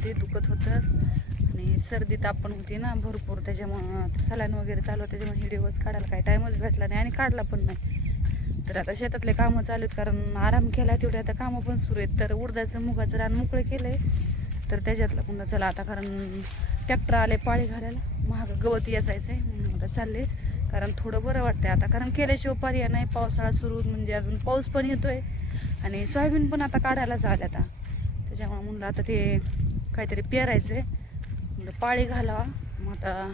होती दुखत होतं. आणि सर्दी ताप पण होती ना भरपूर. त्याच्यामुळं सलाईन वगैरे चालू होतं. त्याच्यामुळे व्हिडिओच काढायला काय टाईमच भेटला नाही आणि काढला पण नाही. तर आता शेतातले कामं चालू आहेत कारण आराम केला तेवढे. आता कामं पण सुरू आहेत. तर उडदाचं मुगाचं रान मोकळं केलंय. तर त्याच्यातलं पुन्हा चला आता कारण ट्रॅक्टर आले पाळी घालायला. महाग गवत याचायचं आहे म्हणून आता चालले. कारण थोडं बरं वाटतंय आता. कारण केल्याशिवाय पर्याय नाही. पावसाळा सुरू म्हणजे अजून पाऊस पण येतोय. आणि सोयाबीन पण आता काढायला झालं आता. त्याच्यामुळे म्हणलं आता ते काहीतरी पेरायचं आहे पाळी घालावा. मग आता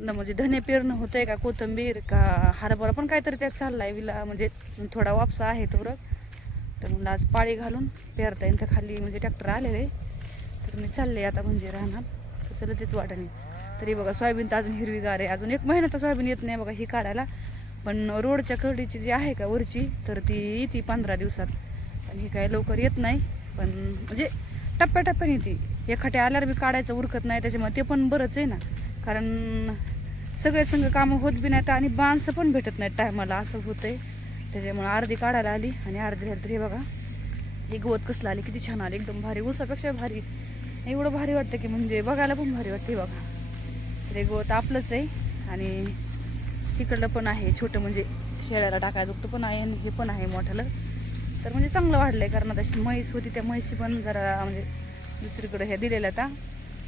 न म्हणजे धने पेरणं होतंय का कोथिंबीर का हरभरा? पण काहीतरी त्यात चाललाय विला म्हणजे थोडा वापसा आहे थोडं तर म्हणलं आज पाळी घालून पेरता येईल. तर खाली म्हणजे ट्रॅक्टर आलेले. तर मी चालले आता म्हणजे राहणार तर चला तेच वाटाने तरी बघा सोयाबीन तर अजून हिरवीगार आहे. अजून एक महिना तर सोयाबीन येत नाही बघा ही काढायला. पण रोडच्या करडीची जी आहे का वरची तर ती येते पंधरा दिवसात. पण ही काय लवकर येत नाही. पण म्हणजे टप्प्याटप्प्याने येते एखाद्या आल्यावर बी काढायचं उरकत नाही त्याच्यामुळे ते पण बरंच आहे ना. कारण सगळे संघ कामं होत बी नाहीत आणि माणसं पण भेटत नाहीत टायमाला असं होतंय. त्याच्यामुळे अर्धी काढायला आली आणि अर्धी झाली तर हे बघा हे गवत कसलं आली किती छान आली एकदम भारी. ऊसापेक्षा भारी. एवढं भारी वाटतं की म्हणजे बघायला पण भारी वाटते बघा. तर हे गवत आपलंच आहे आणि तिकडलं पण आहे छोटं म्हणजे शेळ्याला टाकायचं पण आहे आणि हे पण आहे मोठ्याला तर म्हणजे चांगलं वाढलंय कारण आता अशी म्हैस होती त्या म्हैशी पण जरा म्हणजे दुसरीकडे हे दिलेलं आता.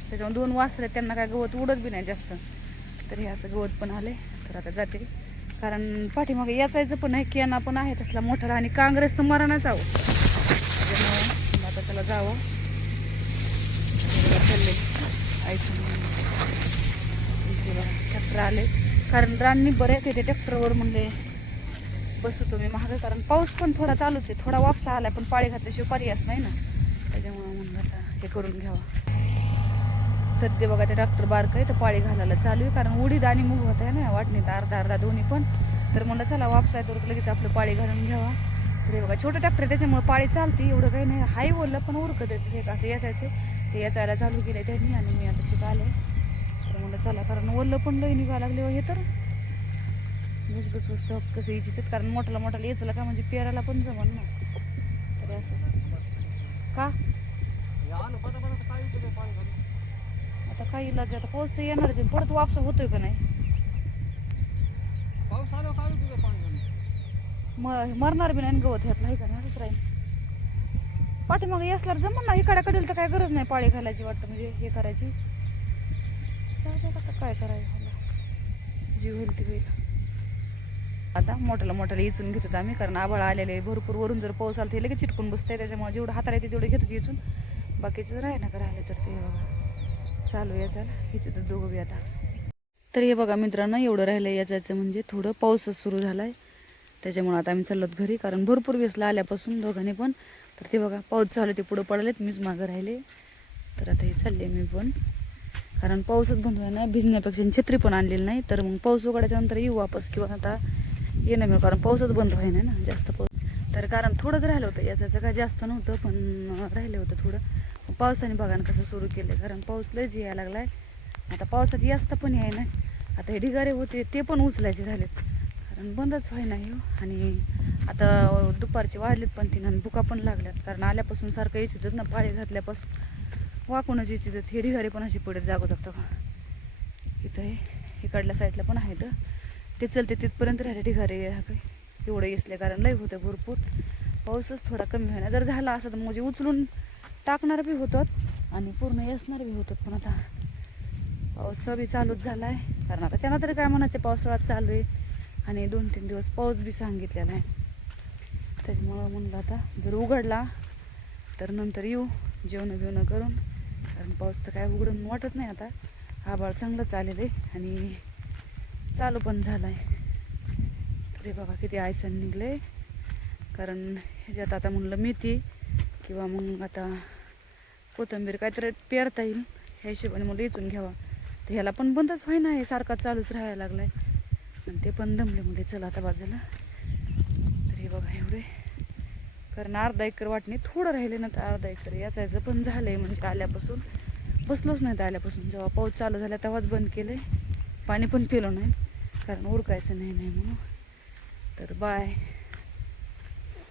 त्याच्यामुळे दोन वासरे त्यांना काय गवत उडत बी नाही जास्त. तर हे असं गवत पण आले तर आता जाते. कारण पाठीमागे याचायचं पण आहे केना पण आहे तसला मोठा आणि काँग्रेस तर मरणच आहो. त्याच्यामुळे आता त्याला जावं. चालले ट्रॅक्टर आले कारण राननी बरे येते ते ट्रॅक्टरवर म्हणले बसू तुम्ही महाग कारण पाऊस पण थोडा चालूच आहे. थोडा वापसा आलाय पण पाळी घातल्याशिवाय पर्यायच नाही ना. त्याच्यामुळे म्हणलं आता हे करून घ्यावं. तर ते बघा ते डॉक्टर बारक आहे तर पाळी घालायला चालू आहे कारण उडीद आणि मूग होत आहे ना वाटणीत अर्धा अर्धा दोन्ही पण. तर म्हणलं चला वापसा आहे तर लगेच आपलं पाळी घालून घ्यावा. तर हे बघा छोटं ट्रॅक्टर आहे त्याच्यामुळे पाळी चालते एवढं काही नाही. हाय बोललं पण उरकत आहे ते असं याचायचं ते याचायला चालू केलं त्यांनी आणि मी आता शिक तर म्हणलं चला कारण ओललं पण लई निघायला लागले हे तर. घुसघुस घुसतं कसं यायची कारण मोठ्याला मोठ्याला यायचं का म्हणजे पेरायला पण जमन ना. तर असं. का? आता काही इलाज. आता पाऊस तर येणारच आहे. परत वापसा होतोय का नाही? पाऊस आलो काय मरणार बी नाही गवत ह्यातलं आहे का? नाही राहील पाठीमागे असल्यावर जमन ना. इकडे कडेल तर काय गरज नाही पाळी घालायची वाटतं म्हणजे हे करायची. काय करायचं? मला. जी होईल ती होईल. आता मोठ्याला मोठ्याला इचून घेतो आम्ही कारण आभाळ आलेले भरपूर वरून जर पाऊस आला ते लगेच चिटकून बसते त्याच्यामुळे जेवढं हाताला येते तेवढं घेतो इचून. बाकीचं राही ना राहिले तर ते बघा. चालू या चाल हिचं तर दोघं बी आता. तर हे बघा मित्रांनो एवढं राहिलं याचं म्हणजे थोडं पाऊसच सुरू झालाय. त्याच्यामुळं आता आम्ही चाललोत घरी कारण भरपूर वेसला आल्यापासून दोघांनी पण. तर ते बघा पाऊस चालू ते पुढं पडलेत. मीच मागं राहिले. तर आता हे चालले मी पण. कारण पाऊसच बंद आहे ना भिजण्यापेक्षा छत्री पण आणलेली नाही. तर मग पाऊस उघडायच्या नंतर येऊ वापस किंवा आता येणं मिळू कारण पाऊसच बंद व्हाय ना जास्त पाऊस. तर कारण थोडंच राहिलं होतं याचं काय जास्त नव्हतं पण राहिलं होतं थोडं. पावसाने बघानं कसं सुरू केलं कारण पाऊस लयच यायला लागलाय. आता पावसात जास्त पण याय ना आता हे ढिगारे होते ते पण उचलायचे राहिलेत कारण बंदच व्हाय नाही हो. आणि आता दुपारचे वाढलेत पण तीन आणि बुका पण लागल्यात. कारण आल्यापासून सारखं यायचे होतं ना पाळी घातल्यापासून. वाकूनच यायचे होतं हे ढिगारे पण असे पडत जागो होतं इथं हे इकडल्या साईडला पण आहेत. ते चलते तिथपर्यंत राहण्यासाठी घरे काय? एवढं येसले कारण लय होतं भरपूर. पाऊसच थोडा कमी होणार जर झाला असं तर म्हणजे उचलून टाकणार बी होतात आणि पूर्ण येसणार बी होतात. पण आता पाऊस बी चालूच झाला आहे कारण आता त्यांना तरी काय म्हणायचे पावसाळ्यात चालू आहे आणि दोन तीन दिवस पाऊस बी सांगितलेला आहे. त्याच्यामुळं म्हणलं आता जर उघडला तर नंतर येऊ जेवणं बिवणं करून. कारण पाऊस तर काय उघडून वाटत नाही आता. आबाळ चांगलं चालेल आहे आणि चालू पण झाला आहे तरी बघा किती आयसन निघले कारण ह्याच्यात आता म्हणलं मेथी किंवा मग आता कोथिंबीर काहीतरी पेरता येईल. ह्या हिशोबाने मुलं इचून घ्यावा. तर ह्याला पण बंदच व्हायना हे सारखा चालूच राहायला लागलाय. आणि ते पण दमले म्हणजे चला आता बाजूला. तर हे बघा एवढे. कारण अर्धा एकर वाटणे थोडं राहिले ना तर अर्धा एकर याचायचं पण झालंय म्हणजे आल्यापासून. बसलोच नाही तर आल्यापासून. जेव्हा पाऊस चालू झाला तेव्हाच बंद केलंय. पाणी पण पिलो नाही कारण उरकायचं नाही नाही म्हणून. तर बाय